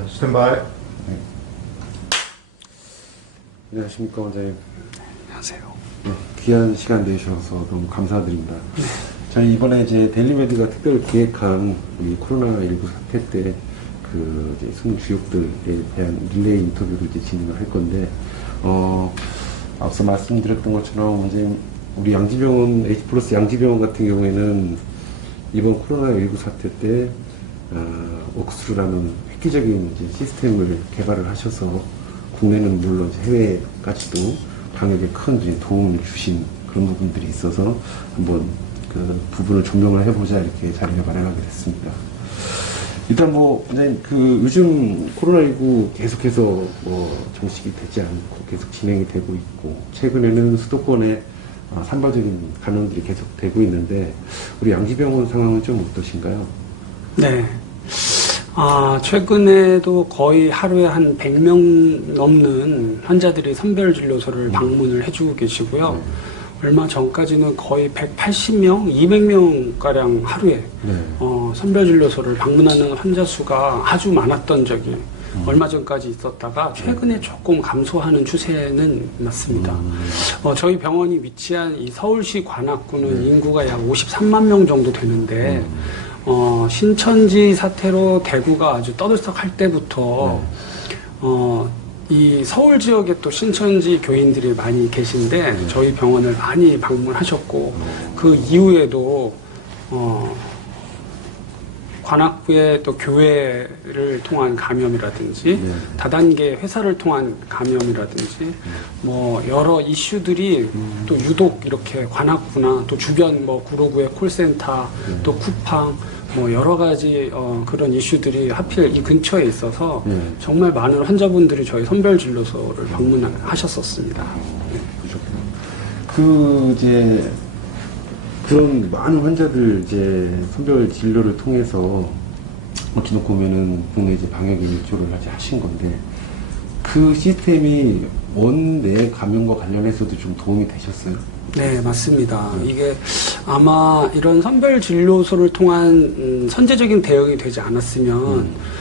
네, 스탠바이. 네. 안녕하십니까, 원장님. 안녕하세요. 네, 귀한 시간 내주셔서 너무 감사드립니다. 저희 이번에 이제 데일리메드가 특별히 기획한 우리 코로나19 사태 때 그 이제 승 주역들에 대한 릴레이 인터뷰를 이제 진행을 할 건데, 앞서 말씀드렸던 것처럼 이제 우리 양지병원, H+ 양지병원 같은 경우에는 이번 코로나19 사태 때 웍스루라는 획기적인 이제 시스템을 개발을 하셔서 국내는 물론 해외까지도 방역에 큰 이제 도움을 주신 그런 부분들이 있어서 한번 그 부분을 조명을 해보자 이렇게 자리를 마련하게 됐습니다. 일단 뭐 이제 그 요즘 코로나19 계속해서 정식이 되지 않고 계속 진행이 되고 있고 최근에는 수도권에 산발적인 감염들이 계속 되고 있는데 우리 양지병원 상황은 좀 어떠신가요? 네. 최근에도 거의 하루에 한 100명 넘는 환자들이 선별진료소를 방문을 해주고 계시고요. 얼마 전까지는 거의 180명, 200명가량 하루에 선별진료소를 방문하는 환자 수가 아주 많았던 적이 얼마 전까지 있었다가 최근에 조금 감소하는 추세는 맞습니다. 저희 병원이 위치한 이 서울시 관악구는 인구가 약 53만 명 정도 되는데 신천지 사태로 대구가 아주 떠들썩할 때부터 이 서울 지역에 또 신천지 교인들이 많이 계신데 저희 병원을 많이 방문하셨고 그 이후에도 관악구의 또 교회를 통한 감염이라든지 다단계 회사를 통한 감염이라든지 뭐 여러 이슈들이 또 유독 이렇게 관악구나 또 주변 뭐 구로구의 콜센터 또 쿠팡 뭐 여러 가지 그런 이슈들이 하필 이 근처에 있어서 정말 많은 환자분들이 저희 선별진료소를 방문하셨었습니다. 그 이제 그런 많은 환자들 이제 선별 진료를 통해서 기놓고 보면은 국내 이제 방역에 일조를 하신 건데 그 시스템이 원내 감염과 관련해서도 좀 도움이 되셨어요? 네, 맞습니다. 이게 아마 이런 선별진료소를 통한 선제적인 대응이 되지 않았으면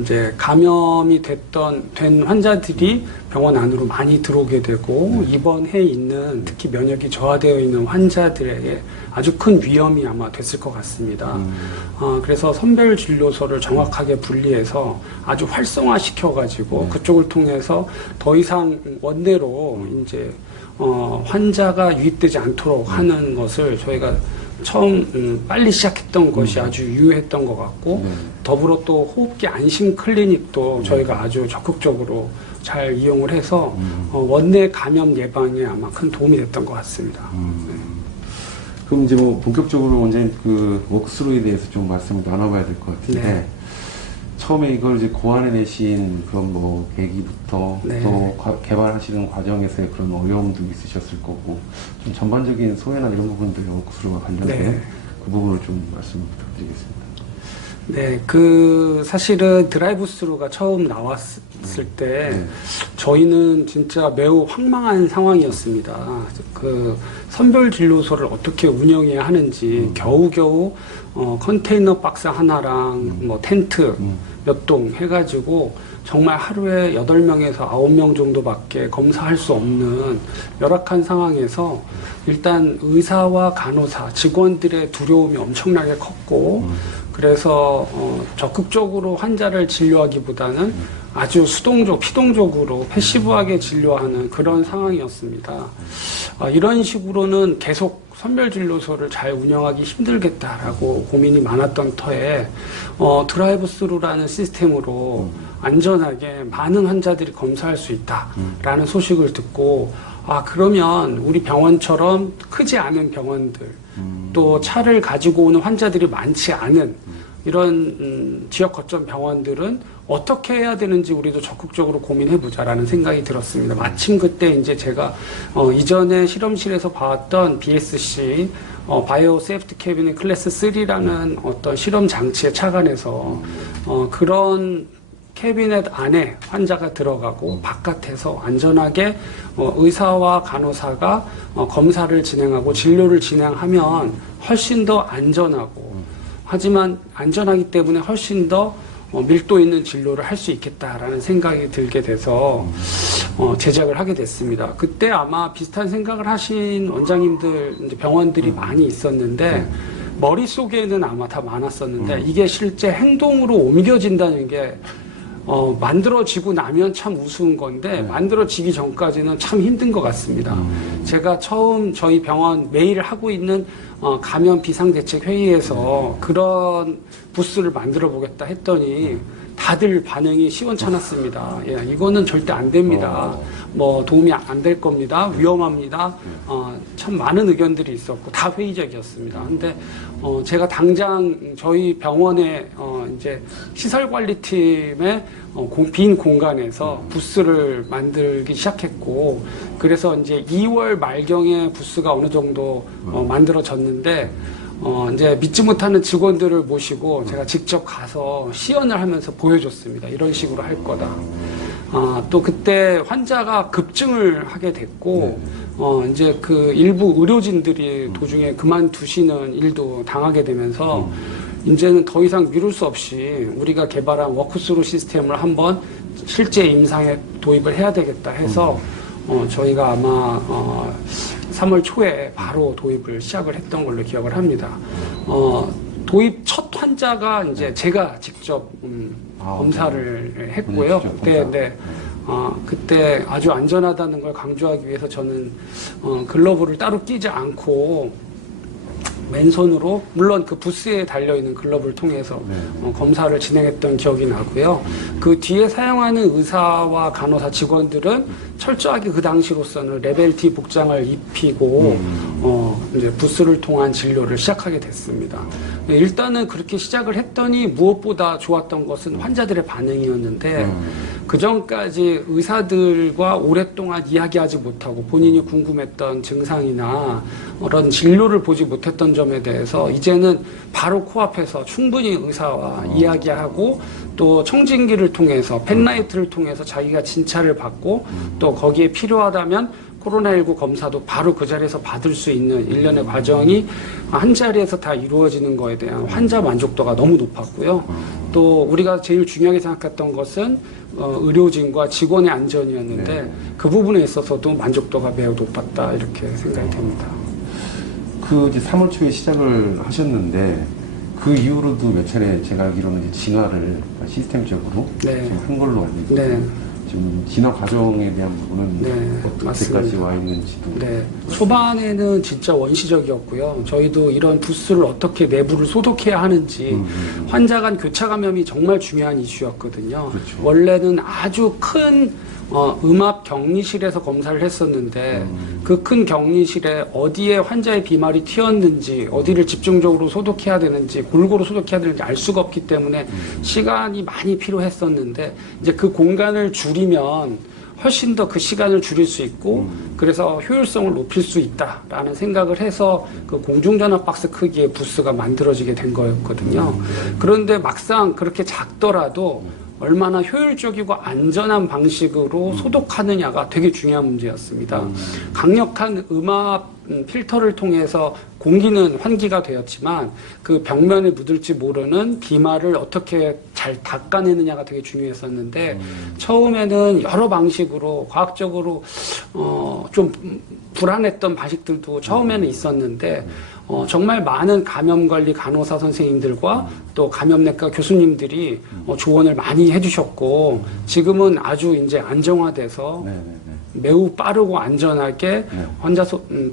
이제 감염이 된 환자들이 병원 안으로 많이 들어오게 되고 입원해 있는 특히 면역이 저하되어 있는 환자들에게 아주 큰 위험이 아마 됐을 것 같습니다. 그래서 선별진료소를 정확하게 분리해서 아주 활성화시켜가지고 그쪽을 통해서 더 이상 원내로 이제 환자가 유입되지 않도록 하는 것을 저희가 처음 빨리 시작했던 것이 아주 유효했던 것 같고 더불어 또 호흡기 안심 클리닉도 저희가 아주 적극적으로 잘 이용을 해서 원내 감염 예방에 아마 큰 도움이 됐던 것 같습니다. 그럼 이제 뭐 본격적으로 언제 그 웍스루에 대해서 좀 말씀을 나눠봐야 될 것 같은데 처음에 이걸 이제 고안해내신 그런 뭐 계기부터 또 개발하시는 과정에서의 그런 어려움도 있으셨을 거고 좀 전반적인 소회나 이런 부분들 웍스루와 관련된 그 부분을 좀 말씀 부탁드리겠습니다. 네, 그 사실은 드라이브 스루가 처음 나왔을 때 저희는 진짜 매우 황망한 상황이었습니다. 그 선별 진료소를 어떻게 운영해야 하는지 겨우겨우 컨테이너 박스 하나랑 뭐 텐트 몇 동 해가지고 정말 하루에 8명에서 9명 정도밖에 검사할 수 없는 열악한 상황에서 일단 의사와 간호사, 직원들의 두려움이 엄청나게 컸고 그래서 적극적으로 환자를 진료하기보다는 아주 피동적으로 패시브하게 진료하는 그런 상황이었습니다. 이런 식으로는 계속 선별진료소를 잘 운영하기 힘들겠다라고 고민이 많았던 터에 드라이브 스루라는 시스템으로 안전하게 많은 환자들이 검사할 수 있다라는 소식을 듣고 그러면 우리 병원처럼 크지 않은 병원들 또 차를 가지고 오는 환자들이 많지 않은 이런 지역 거점 병원들은 어떻게 해야 되는지 우리도 적극적으로 고민해보자라는 생각이 들었습니다. 마침 그때 이제 제가 이전에 실험실에서 봐왔던 BSC 바이오 세이프티 캐비닛 클래스 3라는 어떤 실험 장치에 착안해서 그런 캐비넷 안에 환자가 들어가고 바깥에서 안전하게 의사와 간호사가 검사를 진행하고 진료를 진행하면 훨씬 더 안전하고 하지만 안전하기 때문에 훨씬 더 밀도 있는 진료를 할 수 있겠다라는 생각이 들게 돼서 제작을 하게 됐습니다. 그때 아마 비슷한 생각을 하신 원장님들, 이제 병원들이 많이 있었는데 머릿속에는 아마 다 많았었는데 이게 실제 행동으로 옮겨진다는 게 만들어지고 나면 참 우스운 건데 만들어지기 전까지는 참 힘든 것 같습니다. 제가 처음 저희 병원 매일 하고 있는 감염 비상대책 회의에서 그런 부스를 만들어 보겠다 했더니 다들 반응이 시원찮았습니다. 예, 이거는 절대 안 됩니다. 뭐 도움이 안 될 겁니다. 위험합니다. 참 많은 의견들이 있었고 다 회의적이었습니다. 근데 제가 당장 저희 병원의 이제 시설관리팀의 빈 공간에서 부스를 만들기 시작했고 그래서 이제 2월 말경에 부스가 어느 정도 만들어졌는데 이제 믿지 못하는 직원들을 모시고 제가 직접 가서 시연을 하면서 보여줬습니다. 이런 식으로 할 거다. 또 그때 환자가 급증을 하게 됐고, 이제 그 일부 의료진들이 도중에 그만두시는 일도 당하게 되면서, 이제는 더 이상 미룰 수 없이 우리가 개발한 워크스루 시스템을 한번 실제 임상에 도입을 해야 되겠다 해서, 저희가 아마, 3월 초에 바로 도입을 시작을 했던 걸로 기억을 합니다. 도입 첫 환자가 이제 제가 직접 검사를 했고요. 그때 아주 안전하다는 걸 강조하기 위해서 저는 글러브를 따로 끼지 않고 맨손으로 물론 그 부스에 달려있는 글러브를 통해서 검사를 진행했던 기억이 나고요. 그 뒤에 사용하는 의사와 간호사 직원들은 철저하게 그 당시로서는 레벨 D 복장을 입히고 이제 부스를 통한 진료를 시작하게 됐습니다. 일단은 그렇게 시작을 했더니 무엇보다 좋았던 것은 환자들의 반응이었는데 그 전까지 의사들과 오랫동안 이야기하지 못하고 본인이 궁금했던 증상이나 그런 진료를 보지 못했던 점에 대해서 이제는 바로 코앞에서 충분히 의사와 이야기하고 또 청진기를 통해서 펜라이트를 통해서 자기가 진찰을 받고 또 거기에 필요하다면 코로나19 검사도 바로 그 자리에서 받을 수 있는 일련의 과정이 한 자리에서 다 이루어지는 거에 대한 환자 만족도가 너무 높았고요. 또 우리가 제일 중요하게 생각했던 것은 의료진과 직원의 안전이었는데 그 부분에 있어서도 만족도가 매우 높았다 이렇게 생각이 됩니다. 그 이제 3월 초에 시작을 하셨는데 그 이후로도 몇 차례 제가 알기로는 이제 진화를 시스템적으로 지금 한 걸로 알고 있거든요. 지금 진화 과정에 대한 부분은 어떻게까지 와 있는지도. 초반에는 진짜 원시적이었고요. 저희도 이런 부스를 어떻게 내부를 소독해야 하는지 환자 간 교차 감염이 정말 중요한 이슈였거든요. 그렇죠. 원래는 아주 큰 음압 격리실에서 검사를 했었는데 그 큰 격리실에 어디에 환자의 비말이 튀었는지 어디를 집중적으로 소독해야 되는지 골고루 소독해야 되는지 알 수가 없기 때문에 시간이 많이 필요했었는데 이제 그 공간을 줄이면 훨씬 더 그 시간을 줄일 수 있고 그래서 효율성을 높일 수 있다라는 생각을 해서 그 공중전화 박스 크기의 부스가 만들어지게 된 거였거든요. 그런데 막상 그렇게 작더라도 얼마나 효율적이고 안전한 방식으로 소독하느냐가 되게 중요한 문제였습니다. 강력한 음압 필터를 통해서 공기는 환기가 되었지만 그 벽면에 묻을지 모르는 비말을 어떻게 잘 닦아내느냐가 되게 중요했었는데 처음에는 여러 방식으로 과학적으로 좀 불안했던 방식들도 처음에는 있었는데 정말 많은 감염관리 간호사 선생님들과 또 감염내과 교수님들이 조언을 많이 해주셨고 지금은 아주 이제 안정화돼서 매우 빠르고 안전하게 환자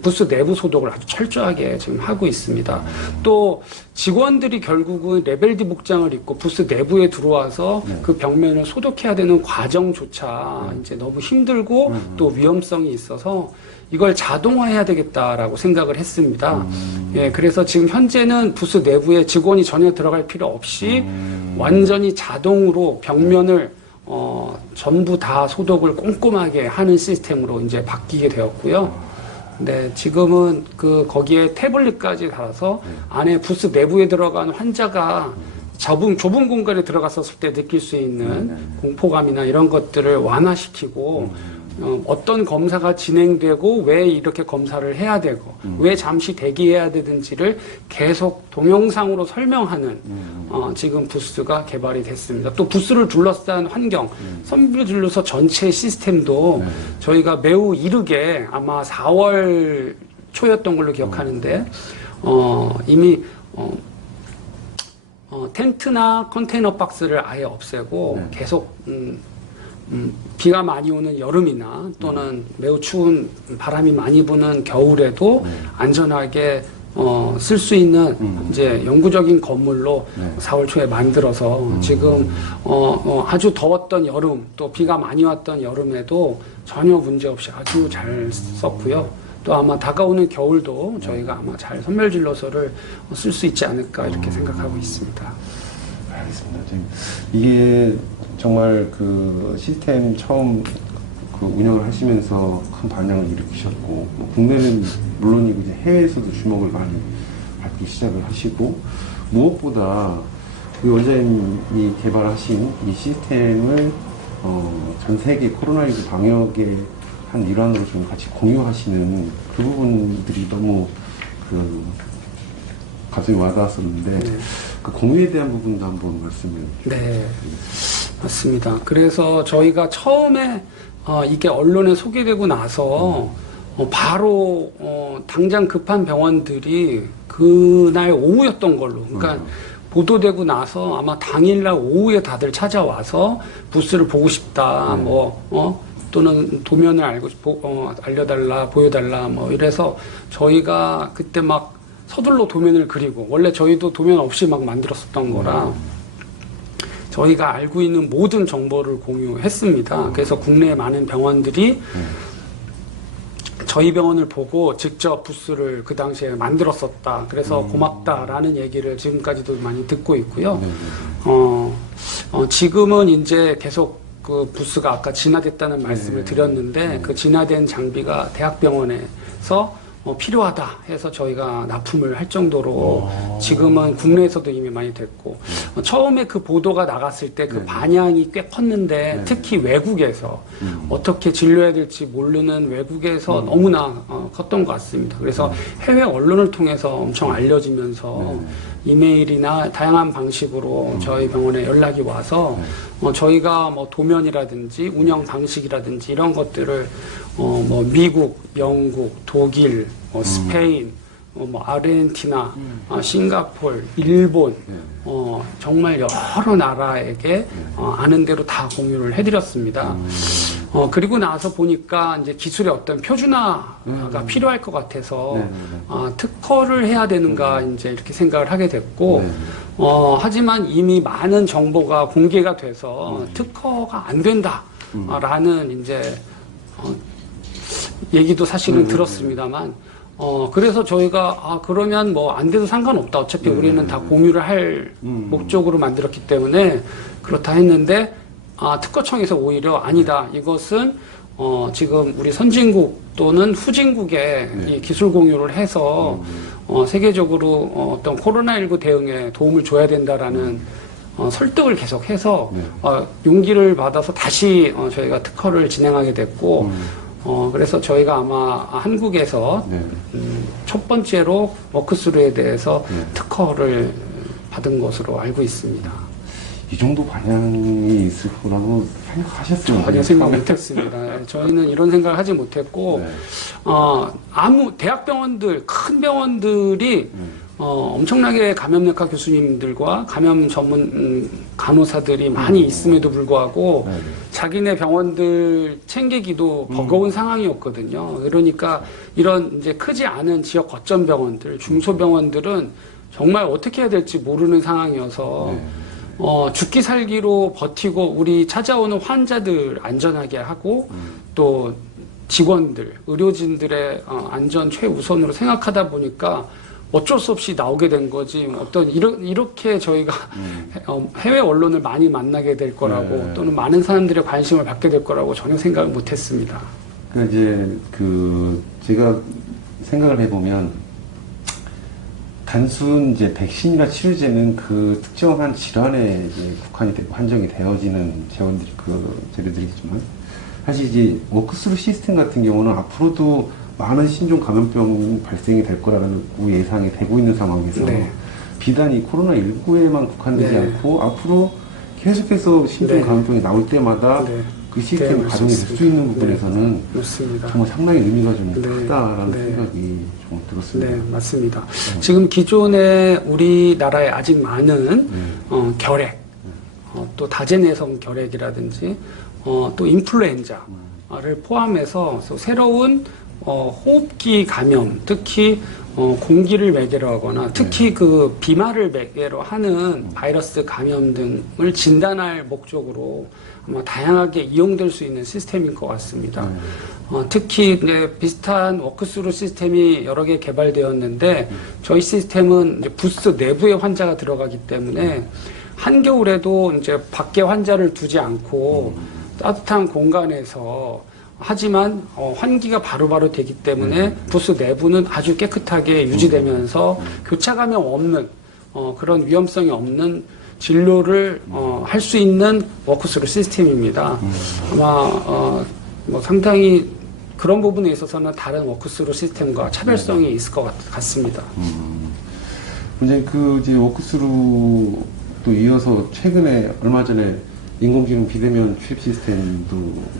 부스 내부 소독을 아주 철저하게 지금 하고 있습니다. 또 직원들이 결국은 레벨 D 복장을 입고 부스 내부에 들어와서 그 벽면을 소독해야 되는 과정조차 이제 너무 힘들고 또 위험성이 있어서 이걸 자동화해야 되겠다라고 생각을 했습니다. 예, 그래서 지금 현재는 부스 내부에 직원이 전혀 들어갈 필요 없이 완전히 자동으로 벽면을 전부 다 소독을 꼼꼼하게 하는 시스템으로 이제 바뀌게 되었고요. 네, 지금은 거기에 태블릿까지 달아서 안에 부스 내부에 들어간 환자가 좁은 공간에 들어갔었을 때 느낄 수 있는 공포감이나 이런 것들을 완화시키고 어떤 검사가 진행되고 왜 이렇게 검사를 해야 되고 왜 잠시 대기해야 되는지를 계속 동영상으로 설명하는 지금 부스가 개발이 됐습니다. 또 부스를 둘러싼 환경, 선별 진료소 전체 시스템도 저희가 매우 이르게 아마 4월 초였던 걸로 기억하는데 이미 텐트나 컨테이너 박스를 아예 없애고 계속 비가 많이 오는 여름이나 또는 매우 추운 바람이 많이 부는 겨울에도 안전하게 쓸 수 있는 이제 영구적인 건물로 4월 초에 만들어서 지금 아주 더웠던 여름 또 비가 많이 왔던 여름에도 전혀 문제 없이 아주 잘 썼고요. 또 아마 다가오는 겨울도 저희가 아마 잘 선별진료소를 쓸 수 있지 않을까 이렇게 생각하고 있습니다. 알겠습니다. 지금 이게 정말 그 시스템 처음 그 운영을 하시면서 큰 반향을 일으키셨고, 뭐 국내는 물론이고 이제 해외에서도 주목을 많이 받기 시작을 하시고, 무엇보다 그 원장님이 개발하신 이 시스템을 전 세계 코로나19 방역의 한 일환으로 좀 같이 공유하시는 그 부분들이 너무 그 가슴이 와닿았었는데 그 공유에 대한 부분도 한번 말씀을. 네, 맞습니다. 그래서 저희가 처음에 이게 언론에 소개되고 나서 바로 당장 급한 병원들이 그날 오후였던 걸로, 그러니까 보도되고 나서 아마 당일날 오후에 다들 찾아와서 부스를 보고 싶다, 또는 도면을 알려달라, 보여달라, 뭐 이래서 저희가 그때 막 서둘러 도면을 그리고, 원래 저희도 도면 없이 막 만들었었던 거라 저희가 알고 있는 모든 정보를 공유했습니다. 그래서 국내의 많은 병원들이 저희 병원을 보고 직접 부스를 그 당시에 만들었었다. 그래서 고맙다라는 얘기를 지금까지도 많이 듣고 있고요. 지금은 이제 계속 그 부스가 아까 진화됐다는 말씀을 드렸는데 그 진화된 장비가 대학병원에서 필요하다 해서 저희가 납품을 할 정도로 지금은 국내에서도 이미 많이 됐고, 처음에 그 보도가 나갔을 때 그 반향이 꽤 컸는데 특히 외국에서 어떻게 진료해야 될지 모르는 외국에서 너무나 컸던 것 같습니다. 그래서 해외 언론을 통해서 엄청 알려지면서 이메일이나 다양한 방식으로 저희 병원에 연락이 와서 저희가 뭐 도면이라든지 운영 방식이라든지 이런 것들을 뭐 미국, 영국, 독일, 스페인, 뭐 아르헨티나, 싱가폴, 일본, 정말 여러 나라에게 아는 대로 다 공유를 해드렸습니다. 그리고 나서 보니까 이제 기술의 어떤 표준화가 필요할 것 같아서 특허를 해야 되는가 이제 이렇게 생각을 하게 됐고, 하지만 이미 많은 정보가 공개가 돼서 특허가 안 된다라는 이제 얘기도 사실은 들었습니다만, 그래서 저희가 그러면 뭐 안 돼도 상관없다. 어차피 우리는 다 공유를 할 목적으로 만들었기 때문에 그렇다 했는데, 특허청에서 오히려 아니다. 이것은 지금 우리 선진국 또는 후진국에 이 기술 공유를 해서 세계적으로 어떤 코로나19 대응에 도움을 줘야 된다라는 설득을 계속해서 용기를 받아서 다시 저희가 특허를 진행하게 됐고, 그래서 저희가 아마 한국에서 첫 번째로 워크스루에 대해서 특허를 받은 것으로 알고 있습니다. 이 정도 반향이 있을 거라고 생각하셨습니다. 전혀 생각 못했습니다. 저희는 이런 생각을 하지 못했고, 대학병원들, 큰 병원들이 엄청나게 감염내과 교수님들과 감염 전문 간호사들이 많이 있음에도 불구하고 자기네 병원들 챙기기도 버거운 상황이었거든요. 그러니까 이런 이제 크지 않은 지역 거점 병원들, 중소병원들은 정말 어떻게 해야 될지 모르는 상황이어서 죽기 살기로 버티고 우리 찾아오는 환자들 안전하게 하고 또 직원들, 의료진들의 안전 최우선으로 생각하다 보니까 어쩔 수 없이 나오게 된 거지, 어떤 이렇게 저희가 해외 언론을 많이 만나게 될 거라고 또는 많은 사람들의 관심을 받게 될 거라고 전혀 생각을 못 했습니다. 이제 제가 생각을 해보면 단순 이제 백신이나 치료제는 그 특정한 질환에 이제 국한이 되고 한정이 되어지는 재료들이지만 사실 이제 워크스루 시스템 같은 경우는 앞으로도 많은 신종 감염병 발생이 될 거라고 예상이 되고 있는 상황에서 네. 비단 이 코로나19에만 국한되지 네. 않고 앞으로 계속해서 신종 네. 감염병이 나올 때마다 네. 그 시스템이 대응할 가동이 될 수 있는 부분에서는 맞습니다. 정말 상당히 의미가 좀 네. 크다라는 네. 생각이 좀 들었습니다. 네, 맞습니다. 지금 기존에 우리나라에 아직 많은 결핵, 또 다제내성 결핵이라든지 또 인플루엔자를 포함해서 새로운 호흡기 감염, 특히 공기를 매개로 하거나 특히 그 비말을 매개로 하는 바이러스 감염 등을 진단할 목적으로 아마 다양하게 이용될 수 있는 시스템인 것 같습니다. 특히 비슷한 워크스루 시스템이 여러 개 개발되었는데 저희 시스템은 이제 부스 내부에 환자가 들어가기 때문에 한겨울에도 이제 밖에 환자를 두지 않고 따뜻한 공간에서 하지만 환기가 바로바로 되기 때문에 부스 내부는 아주 깨끗하게 유지되면서 교차 감염 없는 그런 위험성이 없는 진료를 할 수 있는 워크스루 시스템입니다. 아마 뭐 상당히 그런 부분에 있어서는 다른 워크스루 시스템과 차별성이 있을 것 같습니다. 이제 그 이제 워크스루 또 이어서 최근에 얼마 전에 인공지능 비대면 출입 시스템도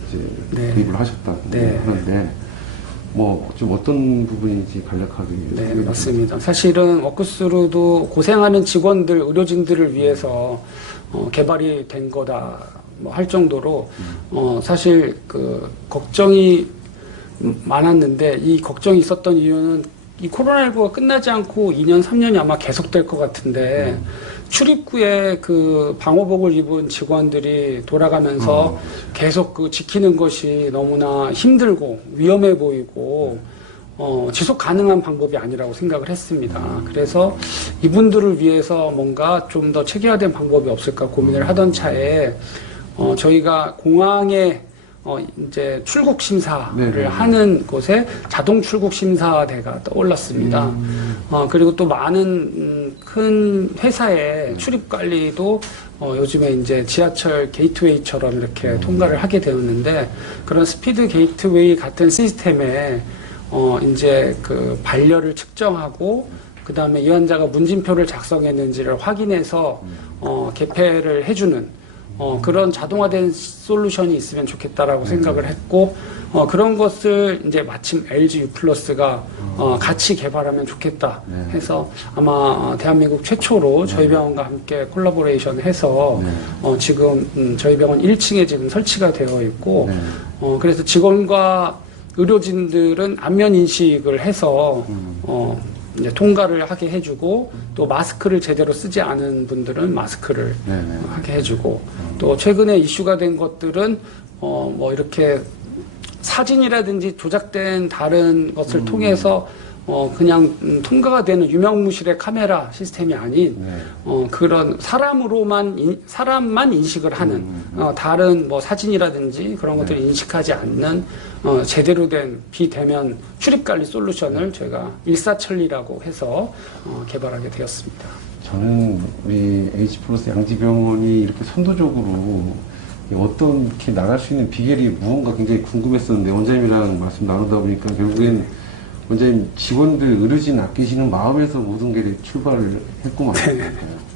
이제 네. 도입을 하셨다고 네. 하는데 뭐 좀 어떤 부분인지 간략하게 네, 맞습니다. 사실은 워크스루도 고생하는 직원들, 의료진들을 위해서 개발이 된 거다 뭐 할 정도로 사실 그 걱정이 많았는데 이 걱정이 있었던 이유는 이 코로나19가 끝나지 않고 2년, 3년이 아마 계속될 것 같은데 출입구에 그 방호복을 입은 직원들이 돌아가면서 계속 그 지키는 것이 너무나 힘들고 위험해 보이고 지속 가능한 방법이 아니라고 생각을 했습니다. 그래서 이분들을 위해서 뭔가 좀 더 체계화된 방법이 없을까 고민을 하던 차에 저희가 공항에 이제 출국 심사를 네네. 하는 곳에 자동 출국 심사대가 떠올랐습니다. 그리고 또 많은 큰 회사의 출입 관리도 요즘에 이제 지하철 게이트웨이처럼 이렇게 통과를 하게 되었는데 그런 스피드 게이트웨이 같은 시스템에 이제 그 반려를 측정하고 그 다음에 이 환자가 문진표를 작성했는지를 확인해서 개폐를 해주는 그런 자동화된 솔루션이 있으면 좋겠다라고 생각을 했고, 그런 것을 이제 마침 LG U+가 같이 개발하면 좋겠다 해서 아마 대한민국 최초로 저희 병원과 함께 콜라보레이션 해서 지금 저희 병원 1층에 지금 설치가 되어 있고, 그래서 직원과 의료진들은 안면 인식을 해서 이제 통과를 하게 해주고 또 마스크를 제대로 쓰지 않은 분들은 마스크를 하게 해주고 또 최근에 이슈가 된 것들은 뭐 이렇게 사진이라든지 조작된 다른 것을 통해서 그냥 통과가 되는 유명무실의 카메라 시스템이 아닌 그런 사람만 인식을 하는 다른 뭐 사진이라든지 그런 것들을 인식하지 않는 제대로 된 비대면 출입관리 솔루션을 저희가 일사천리라고 해서 개발하게 되었습니다. 저는 우리 H+ 양지병원이 이렇게 선도적으로 어떻게 나갈 수 있는 비결이 무언가 굉장히 궁금했었는데 원장님이랑 말씀 나누다 보니까 결국엔 원장님 직원들 의료진 아끼시는 마음에서 모든 게 출발을 했구만.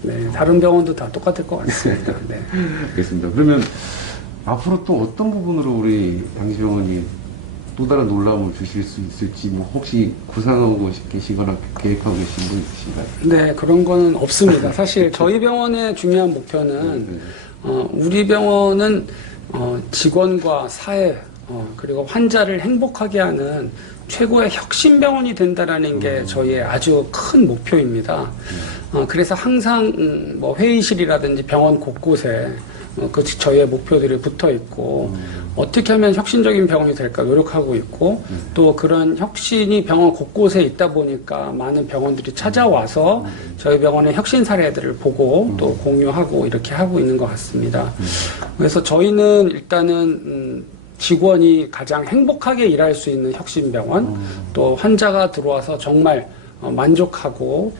네, 다른 병원도 다 똑같을 것 같습니다. 네. 알겠습니다. 그러면 앞으로 또 어떤 부분으로 우리 양지병원이 또 다른 놀라움을 주실 수 있을지 뭐 혹시 구상하고 계시거나 계획하고 계신 분 있으신가요? 네, 그런 거는 없습니다. 사실 저희 병원의 중요한 목표는 우리 병원은 직원과 사회 그리고 환자를 행복하게 하는 최고의 혁신 병원이 된다라는 게 저희의 아주 큰 목표입니다. 그래서 항상 뭐 회의실이라든지 병원 곳곳에 그 저희의 목표들이 붙어 있고 어떻게 하면 혁신적인 병원이 될까 노력하고 있고 또 그런 혁신이 병원 곳곳에 있다 보니까 많은 병원들이 찾아와서 저희 병원의 혁신 사례들을 보고 또 공유하고 이렇게 하고 있는 것 같습니다. 그래서 저희는 일단은 직원이 가장 행복하게 일할 수 있는 혁신병원 또 환자가 들어와서 정말 만족하고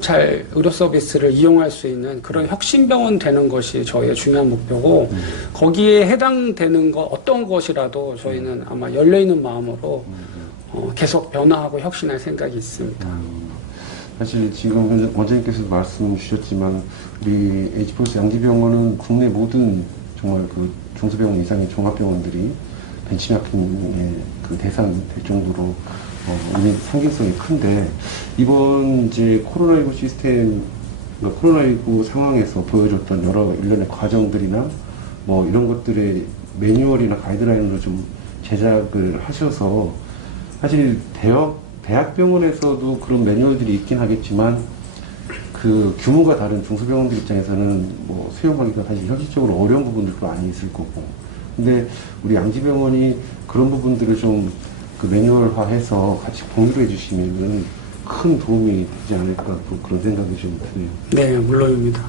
잘 의료 서비스를 이용할 수 있는 그런 혁신병원 되는 것이 저희의 중요한 목표고 거기에 해당되는 것 어떤 것이라도 저희는 아마 열려있는 마음으로 계속 변화하고 혁신할 생각이 있습니다. 사실 지금 원장님께서도 말씀 주셨지만 우리 H플러스 양지병원은 국내 모든 정말 그 중소병원 이상의 종합병원들이 벤치마킹의 그 대상이 될 정도로 이미 상징성이 큰데 이번 이제 코로나19 시스템, 그러니까 코로나19 상황에서 보여줬던 여러 일련의 과정들이나 뭐 이런 것들의 매뉴얼이나 가이드라인으로 좀 제작을 하셔서 사실 대학병원에서도 그런 매뉴얼들이 있긴 하겠지만 그 규모가 다른 중소병원들 입장에서는 뭐 수용하기가 사실 현실적으로 어려운 부분들도 많이 있을 거고 근데 우리 양지병원이 그런 부분들을 좀 그 매뉴얼화해서 같이 공유를 해주시면은 큰 도움이 되지 않을까 또 그런 생각이 좀 드네요. 네, 물론입니다.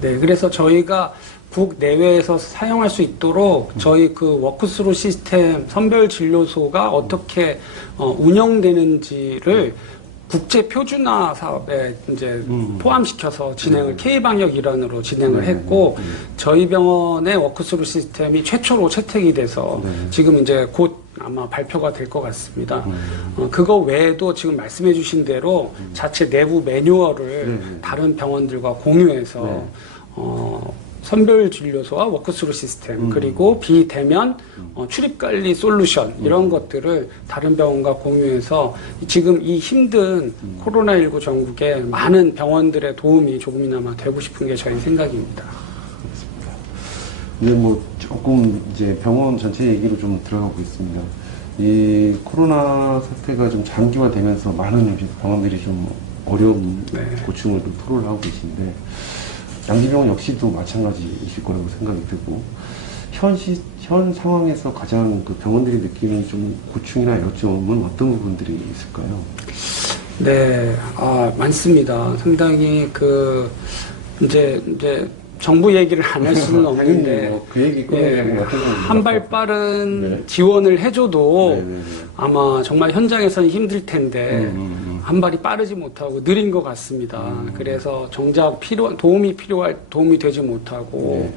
네, 그래서 저희가 국 내외에서 사용할 수 있도록 저희 그 워크스루 시스템 선별 진료소가 어떻게 운영되는지를 국제 표준화 사업에 이제 포함시켜서 진행을 K방역 일환으로 진행을 했고 저희 병원의 워크스루 시스템이 최초로 채택이 돼서 지금 이제 곧 아마 발표가 될 것 같습니다. 그거 외에도 지금 말씀해 주신 대로 자체 내부 매뉴얼을 다른 병원들과 공유해서 선별진료소와 워크스루 시스템 그리고 비대면 출입관리 솔루션 이런 것들을 다른 병원과 공유해서 지금 이 힘든 코로나19 전국에 많은 병원들의 도움이 조금이나마 되고 싶은 게 저희 생각입니다. 이제 뭐 조금 이제 병원 전체 얘기로 좀 들어가고 있습니다. 이 코로나 사태가 좀 장기화되면서 많은 병원들이 좀 어려운 고충을 좀 토로를 하고 계신데 양지병원 역시도 마찬가지이실 거라고 생각이 들고 현 상황에서 가장 그 병원들이 느끼는 좀 고충이나 요점은 어떤 부분들이 있을까요? 네, 많습니다. 상당히 이제 정부 얘기를 안 할 수는 없는데 그 얘기 한 발 빠른 지원을 해줘도 아마 정말 현장에서는 힘들 텐데 한 발이 빠르지 못하고 느린 것 같습니다. 그래서 정작 도움이 되지 못하고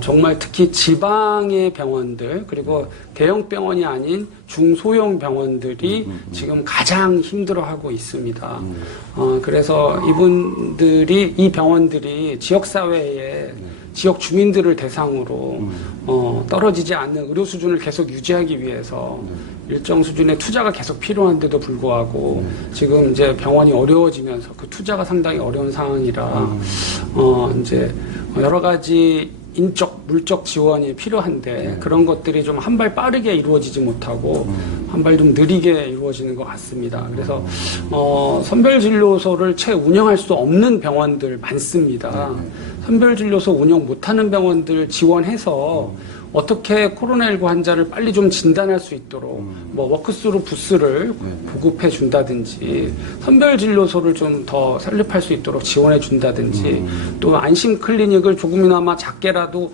정말 특히 지방의 병원들 그리고 대형 병원이 아닌 중소형 병원들이 지금 가장 힘들어하고 있습니다. 그래서 이 병원들이 지역사회에 지역 주민들을 대상으로 떨어지지 않는 의료 수준을 계속 유지하기 위해서 일정 수준의 투자가 계속 필요한데도 불구하고 지금 이제 병원이 어려워지면서 그 투자가 상당히 어려운 상황이라 이제 여러 가지 인적, 물적 지원이 필요한데 그런 것들이 좀 한 발 빠르게 이루어지지 못하고 한 발 좀 느리게 이루어지는 것 같습니다. 그래서 선별진료소를 채 운영할 수 없는 병원들 많습니다. 선별진료소 운영 못하는 병원들 지원해서 어떻게 코로나19 환자를 빨리 좀 진단할 수 있도록 뭐 워크스루 부스를 보급해 준다든지 선별진료소를 좀 더 설립할 수 있도록 지원해 준다든지 또 안심 클리닉을 조금이나마 작게라도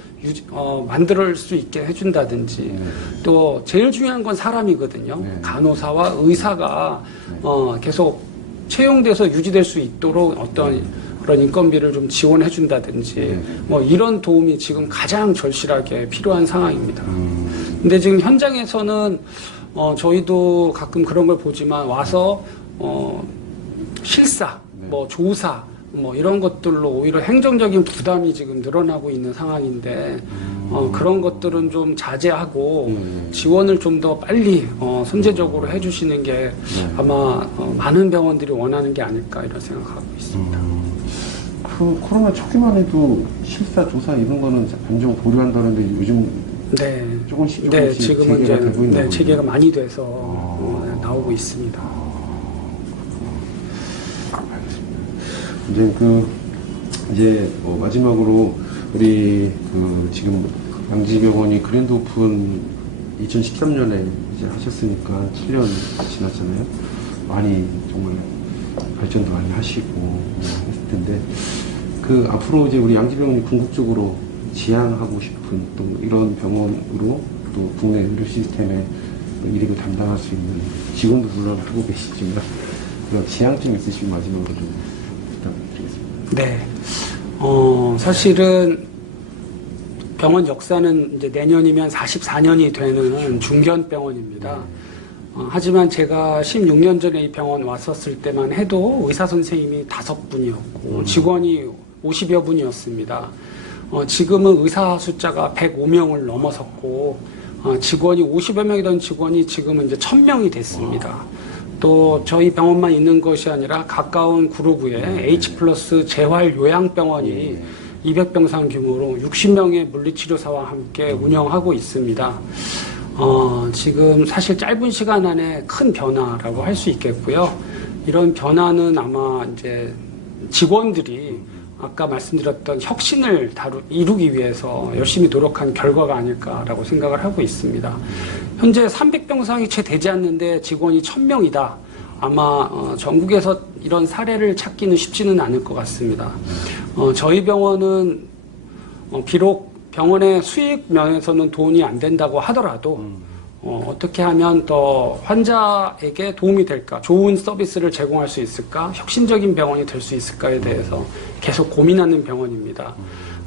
만들 수 있게 해준다든지 또 제일 중요한 건 사람이거든요. 간호사와 의사가 계속 채용돼서 유지될 수 있도록 어떤 그런 인건비를 좀 지원해 준다든지 뭐 이런 도움이 지금 가장 절실하게 필요한 상황입니다. 근데 지금 현장에서는 저희도 가끔 그런 걸 보지만 와서 실사, 뭐 조사 뭐 이런 것들로 오히려 행정적인 부담이 지금 늘어나고 있는 상황인데 그런 것들은 좀 자제하고 지원을 좀 더 빨리 선제적으로 해주시는 게 아마 많은 병원들이 원하는 게 아닐까 이런 생각하고 있습니다. 그 코로나 초기만 해도 실사 조사 이런 거는 변종 보류한다는데 요즘 조금씩 지금은 재개가 되고 있나 보네요. 재개가 많이 돼서 나오고 있습니다. 알겠습니다. 이제 마지막으로 우리 지금 양지병원이 그랜드 오픈 2013년에 이제 하셨으니까 7년 지났잖아요. 많이 정말 발전도 많이 하시고 했을 텐데 앞으로 이제 우리 양지병원이 궁극적으로 지향하고 싶은 또 이런 병원으로 또 국내 의료 시스템의 일익을 담당할 수 있는 직원도 물론 하고 계시지만 그런 지향점 있으시면 마지막으로 좀 네. 사실은 병원 역사는 이제 내년이면 44년이 되는 중견병원입니다. 하지만 제가 16년 전에 이 병원 왔었을 때만 해도 의사 선생님이 5분이었고 직원이 50여 분이었습니다. 지금은 의사 숫자가 105명을 넘어섰고 직원이 50여 명이던 직원이 지금은 이제 1000명이 됐습니다. 또 저희 병원만 있는 것이 아니라 가까운 구로구에 H+ 재활 요양병원이 200병상 규모로 60명의 물리치료사와 함께 운영하고 있습니다. 지금 사실 짧은 시간 안에 큰 변화라고 할 수 있겠고요. 이런 변화는 아마 이제 직원들이 아까 말씀드렸던 혁신을 이루기 위해서 열심히 노력한 결과가 아닐까라고 생각을 하고 있습니다. 현재 300병상이 채 되지 않는데 직원이 1000명이다. 아마 전국에서 이런 사례를 찾기는 쉽지는 않을 것 같습니다. 저희 병원은 비록 병원의 수익 면에서는 돈이 안 된다고 하더라도 어떻게 하면 더 환자에게 도움이 될까, 좋은 서비스를 제공할 수 있을까, 혁신적인 병원이 될 수 있을까에 대해서 계속 고민하는 병원입니다.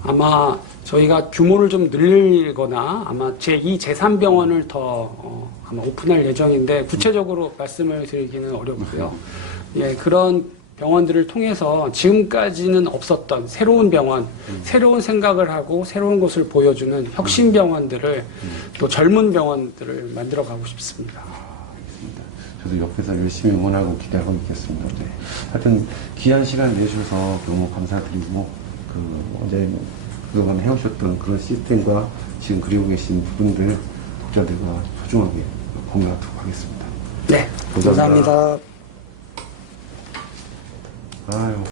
아마 저희가 규모를 좀 늘리거나 아마 제2, 제3병원을 더 아마 오픈할 예정인데 구체적으로 말씀을 드리기는 어렵고요. 예, 그런 병원들을 통해서 지금까지는 없었던 새로운 병원, 새로운 생각을 하고 새로운 것을 보여주는 혁신 병원들을 또 젊은 병원들을 만들어 가고 싶습니다. 알겠습니다. 저도 옆에서 열심히 응원하고 기대하고 있겠습니다. 네. 하여튼 귀한 시간 내주셔서 너무 감사드리고 어제 그동안 해오셨던 그런 시스템과 지금 그리고 계신 부분들 독자들과 소중하게 공유하도록 하겠습니다. 네, 감사합니다. 아유.